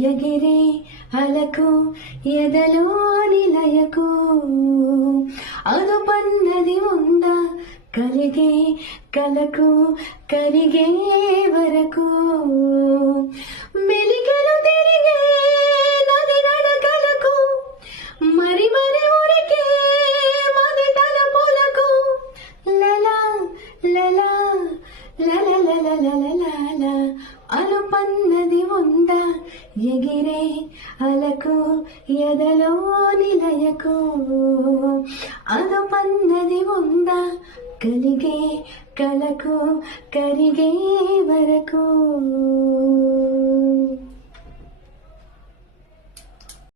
ఎగిరే అలకు ఎదలో నిలయకు అదుపన్నది ఉందా కలిగే కలకు కరిగే వరకు మెలికలు తిరిగే నది నడకలకు మరి మరి ఊరికే మది తలపులకు లలా లలా లలా లలా లలా అలుపన్నది ఉందా ఎగిరే అలకు ఎదలో నిలయకు అదుపన్నది ఉందా కలిగే కలకు కరిగే వరకు